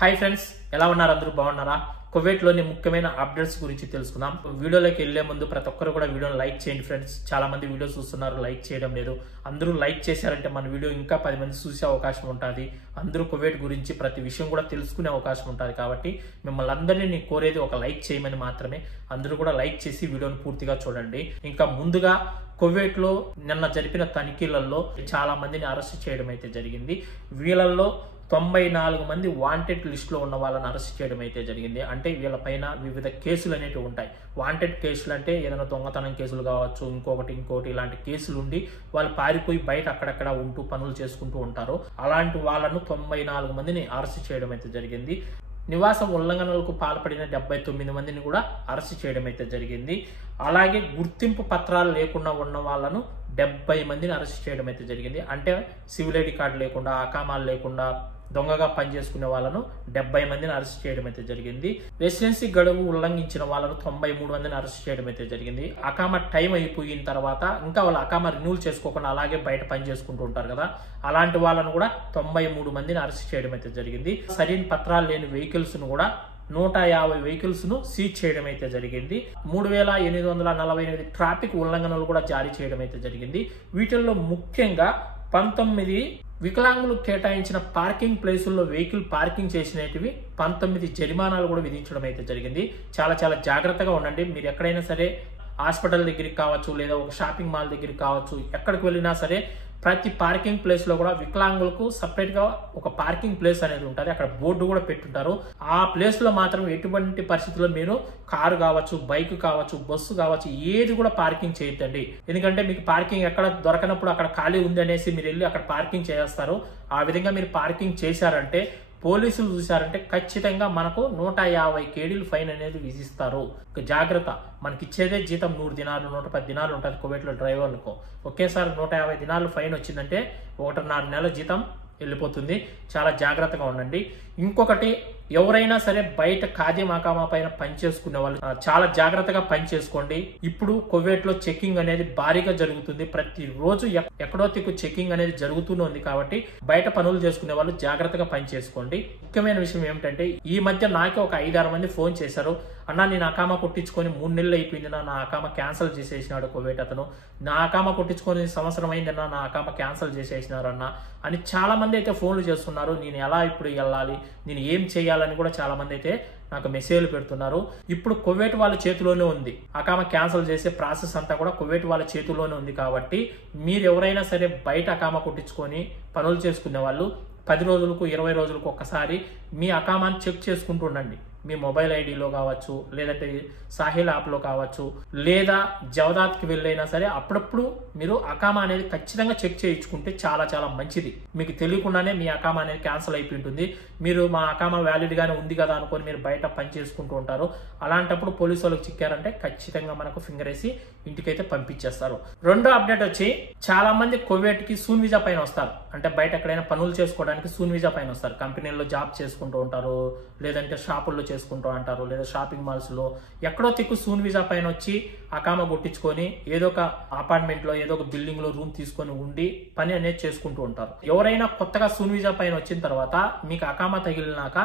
Hi friends, ఎలా ఉన్నారు? అందరూ బాగున్నారా? కువైట్లోని ముఖ్యమైన అప్డేట్స్ గురించి తెలుసుకుందాం. వీడియోలోకి వెళ్లే ముందు ప్రతి ఒక్కరు కూడా వీడియోని లైక్ చేయండి ఫ్రెండ్స్. చాలా మంది వీడియో చూస్తున్నారు, లైక్ చేయడం లేదు. అందరూ లైక్ చేశారంటే మన వీడియో ఇంకా 10 మంది చూసే అవకాశం ఉంటుంది. అందరూ కువైట్ గురించి ప్రతి విషయం కూడా తెలుసుకునే అవకాశం ఉంటుంది. కాబట్టి మిమ్మల్ని అందరినీ నేను కోరేది ఒక లైక్ చేయమని మాత్రమే. అందరూ కూడా లైక్ చేసి వీడియోని పూర్తిగా చూడండి. ఇంకా ముందుగా కువైట్లో నిన్న జరిపిన తనిఖీలలో చాలా మందిని అరెస్ట్ చేయడం అయితే జరిగింది. వీళ్ళల్లో 94 మంది వాంటెడ్ లిస్ట్ లో ఉన్న వాళ్ళని అరెస్ట్ చేయడం అయితే జరిగింది. అంటే వీళ్ళపైన వివిధ కేసులు అనేవి ఉంటాయి. వాంటెడ్ కేసులు అంటే ఏదైనా దొంగతనం కేసులు కావచ్చు, ఇంకోటి ఇలాంటి కేసులు ఉండి వాళ్ళు పారిపోయి బయట అక్కడక్కడ ఉంటూ పనులు చేసుకుంటూ ఉంటారు. అలాంటి వాళ్ళను 94 మందిని అరెస్ట్ చేయడం అయితే జరిగింది. నివాస ఉల్లంఘనలకు పాల్పడిన 79 మందిని కూడా అరెస్ట్ చేయడం అయితే జరిగింది. అలాగే గుర్తింపు పత్రాలు లేకుండా ఉన్న వాళ్ళను 70 మందిని అరెస్ట్ చేయడం అయితే జరిగింది. అంటే సివిల్ ఐడి కార్డు లేకుండా, అకామాలు లేకుండా దొంగగా పనిచేసుకునే వాళ్ళను 70 మందిని అరెస్ట్ చేయడం అయితే జరిగింది. రెసిడెన్సీ గడువు ఉల్లంఘించిన వాళ్ళను 93 మందిని అరెస్ట్ చేయడం అయితే జరిగింది. అకామా టైం అయిపోయిన తర్వాత ఇంకా వాళ్ళు అకామా రిన్యూల్ చేసుకోకుండా అలాగే బయట పని చేసుకుంటూ ఉంటారు కదా, అలాంటి వాళ్ళను కూడా 93 మందిని అరెస్ట్ చేయడం అయితే జరిగింది. సరైన పత్రాలు లేని వెహికల్స్ ను కూడా 150 వెహికల్స్ ను సీజ్ చేయడం అయితే జరిగింది. 3848 ట్రాఫిక్ ఉల్లంఘనలు కూడా జారీ చేయడం అయితే జరిగింది. వీటిల్లో ముఖ్యంగా 19 వికలాంగులు కేటాయించిన పార్కింగ్ ప్లేసుల్లో వెహికల్ పార్కింగ్ చేసినవి 19 జరిమానాలు కూడా విధించడం అయితే జరిగింది. చాలా జాగ్రత్తగా ఉండండి. మీరు ఎక్కడైనా సరే హాస్పిటల్ దగ్గరికి కావచ్చు, లేదా ఒక షాపింగ్ మాల్ దగ్గరికి కావచ్చు, ఎక్కడికి వెళ్ళినా సరే ప్రతి పార్కింగ్ ప్లేస్ లో కూడా వికలాంగులకు సపరేట్ గా ఒక పార్కింగ్ ప్లేస్ అనేది ఉంటుంది. అక్కడ బోర్డు కూడా పెట్టుంటారు. ఆ ప్లేస్ లో మాత్రం ఎటువంటి పరిస్థితుల్లో మీరు కారు కావచ్చు, బైక్ కావచ్చు, బస్సు కావచ్చు, ఏది కూడా పార్కింగ్ చేయొద్దండి. ఎందుకంటే మీకు పార్కింగ్ ఎక్కడ దొరకనప్పుడు అక్కడ ఖాళీ ఉంది అనేసి మీరు వెళ్ళి అక్కడ పార్కింగ్ చేస్తారు. ఆ విధంగా మీరు పార్కింగ్ చేశారంటే పోలీసులు చూశారంటే ఖచ్చితంగా మనకు 150 కేడీలు ఫైన్ అనేది విధిస్తారు. జాగ్రత్త. మనకి ఇచ్చేదే జీతం 100 దినాలు, 110 దినాలు ఉంటుంది కువైట్లో డ్రైవర్లకు. ఒకేసారి 150 దినాలు ఫైన్ వచ్చిందంటే 1.5 నెలల జీతం వెళ్ళిపోతుంది. చాలా జాగ్రత్తగా ఉండండి. ఇంకొకటి, ఎవరైనా సరే బయట ఖాదీం అకామా పైన పని చేసుకునే వాళ్ళు చాలా జాగ్రత్తగా పని చేసుకోండి. ఇప్పుడు కువైట్ లో చెకింగ్ అనేది భారీగా జరుగుతుంది. ప్రతి రోజు ఎక్కడో తిక్కు చెకింగ్ అనేది జరుగుతూనే ఉంది. కాబట్టి బయట పనులు చేసుకునే వాళ్ళు జాగ్రత్తగా పని చేసుకోండి. ముఖ్యమైన విషయం ఏమిటంటే, ఈ మధ్య నాకే ఒక 5-6 మంది ఫోన్ చేశారు. అన్నా, నేను అకామా కొట్టించుకొని 3 నెలలు అయిపోయింది, నా అకామా క్యాన్సిల్ చేసేసినాడు కువైట్ అతను. నా అకామా కొట్టించుకొని సంవత్సరం అయిందన్నా, నా అకామా క్యాన్సిల్ చేసేసినారు అన్న అని చాలా మంది అయితే ఫోన్లు చేస్తున్నారు. నేను ఎలా ఇప్పుడు వెళ్ళాలి, నేను ఏం చేయాలని కూడా చాలా మంది అయితే నాకు మెసేజ్లు పెడుతున్నారు. ఇప్పుడు కువైట్ వాళ్ళ చేతిలోనే ఉంది. అకామా క్యాన్సిల్ చేసే ప్రాసెస్ అంతా కూడా కువైట్ వాళ్ళ చేతిలోనే ఉంది. కాబట్టి మీరు ఎవరైనా సరే బయట అకామా కొట్టించుకొని పనులు చేసుకునే వాళ్ళు 10 రోజులకు 20 రోజులకు ఒక్కసారి మీ అకామాని చెక్ చేసుకుంటూ ఉండండి. మీ మొబైల్ ఐడిలో కావచ్చు, లేదంటే సాహిల్ యాప్లో కావచ్చు, లేదా జవదాత్కి వెళ్ళైనా సరే అప్పుడప్పుడు మీరు అకామా అనేది ఖచ్చితంగా చెక్ చేయించుకుంటే చాలా మంచిది. మీకు తెలియకుండానే మీ అకామా అనేది క్యాన్సిల్ అయిపోయి ఉంటుంది. మీరు మా అకామా వ్యాలిడ్ గానే ఉంది కదా అనుకొని మీరు బయట పని చేసుకుంటూ ఉంటారు. అలాంటప్పుడు పోలీసు వాళ్ళకి చిక్కారంటే ఖచ్చితంగా మనకు ఫింగర్ వేసి ఇంటికైతే పంపించేస్తారు. రెండో అప్డేట్ వచ్చి, చాలా మంది కువైట్ కి సూన్ వీజా పైన వస్తారు. అంటే బయట ఎక్కడైనా పనులు చేసుకోవడానికి సూన్ వీజా పైన వస్తారు. కంపెనీల్లో జాబ్ చేసుకుంటూ ఉంటారు, లేదంటే షాపుల్లో చేసుకుంటూ అంటారు, లేదా షాపింగ్ మాల్స్ లో ఎక్కడో తిక్కు సూన్ వీజా పైన వచ్చి అకామా కొట్టించుకొని ఏదో ఒక అపార్ట్మెంట్ లో, ఏదో ఒక బిల్డింగ్ లో రూమ్ తీసుకొని ఉండి పని అనేది చేసుకుంటూ ఉంటారు. ఎవరైనా కొత్తగా సూన్ వీజా పైన వచ్చిన తర్వాత మీకు అకామా తగిలినాక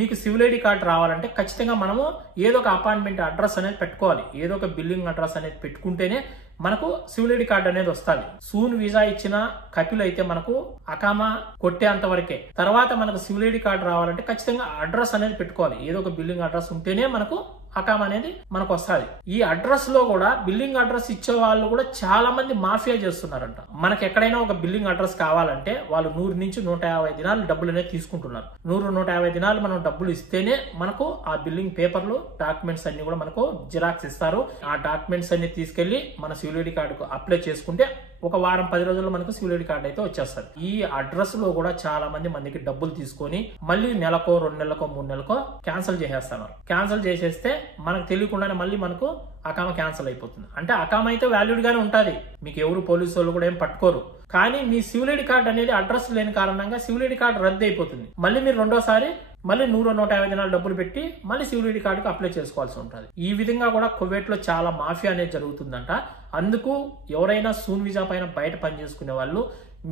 మీకు సివిల్ ఐడి కార్డు రావాలంటే ఖచ్చితంగా మనము ఏదో ఒక అపార్ట్మెంట్ అడ్రస్ అనేది పెట్టుకోవాలి. ఏదో ఒక బిల్డింగ్ అడ్రస్ అనేది పెట్టుకుంటేనే మనకు సివిల్ ఐడి కార్డు అనేది వస్తుంది. సూన్ వీజా ఇచ్చిన కపిల్ అయితే మనకు అకామా కొట్టేంత వరకే. తర్వాత మనకు సివిల్ ఐడి కార్డు రావాలంటే ఖచ్చితంగా అడ్రస్ అనేది పెట్టుకోవాలి. ఏదో ఒక బిల్డింగ్ అడ్రస్ ఉంటేనే మనకు అకామా అనేది మనకు వస్తుంది. ఈ అడ్రస్ లో కూడా బిల్డింగ్ అడ్రస్ ఇచ్చే వాళ్ళు కూడా చాలా మంది మాఫియా చేస్తున్నారంట. మనకి ఎక్కడైనా ఒక బిల్డింగ్ అడ్రస్ కావాలంటే వాళ్ళు 100 నుంచి 150 దినాలు డబ్బులు అనేది తీసుకుంటున్నారు. 100-150 దినాలు మనం డబ్బులు ఇస్తేనే మనకు ఆ బిల్డింగ్ పేపర్లు, డాక్యుమెంట్స్ అన్ని కూడా మనకు జిరాక్స్ ఇస్తారు. ఆ డాక్యుమెంట్స్ అన్ని తీసుకెళ్లి మన సివిల్ ఐడి కార్డుకు అప్లై చేసుకుంటే ఒక వారం 10 రోజుల్లో మనకు సివిల్ ఐడి కార్డు అయితే వచ్చేస్తుంది. ఈ అడ్రస్ లో కూడా చాలా మంది మనకి డబ్బులు తీసుకొని మళ్ళీ నెలకో, 2 నెలలకో, 3 నెలలకో క్యాన్సిల్ చేసేస్తున్నారు. క్యాన్సిల్ చేసేస్తే మనకు తెలియకుండానే మళ్ళీ మనకు అకామా క్యాన్సిల్ అయిపోతుంది. అంటే అకామా అయితే వాల్యూడ్ గానే ఉంటుంది, మీకు ఎవరు పోలీసు వాళ్ళు కూడా ఏం పట్టుకోరు. కానీ మీ సివిల్ ఐడి కార్డు అనేది అడ్రస్ లేని కారణంగా సివిల్ ఐడి కార్డు రద్దు అయిపోతుంది. మళ్ళీ మీరు రెండోసారి మళ్ళీ 100-150 దినాలు డబ్బులు పెట్టి మళ్ళీ సివిల్ ఐడి కార్డుకి అప్లై చేసుకోవాల్సి ఉంటుంది. ఈ విధంగా కూడా కువైట్ లో చాలా మాఫియా అనేది జరుగుతుందంట. అందుకు ఎవరైనా సూన్ వీజా పైన బయట పని చేసుకునే వాళ్ళు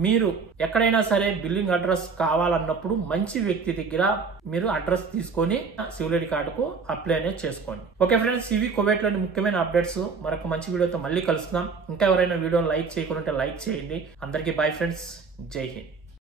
మీరు ఎక్కడైనా సరే బిల్లింగ్ అడ్రస్ కావాలన్నప్పుడు మంచి వ్యక్తి దగ్గర మీరు అడ్రస్ తీసుకొని సివిల్ ఐడి కార్డుకు అప్లై అనేది చేసుకోండి. ఓకే ఫ్రెండ్స్, ఇవి కువైట్ లోని ముఖ్యమైన అప్డేట్స్. మరొక మంచి వీడియోతో మళ్ళీ కలుస్తున్నాం. ఇంకా ఎవరైనా వీడియోని లైక్ చేయకుండా లైక్ చేయండి. అందరికీ బై ఫ్రెండ్స్, జై హింద్.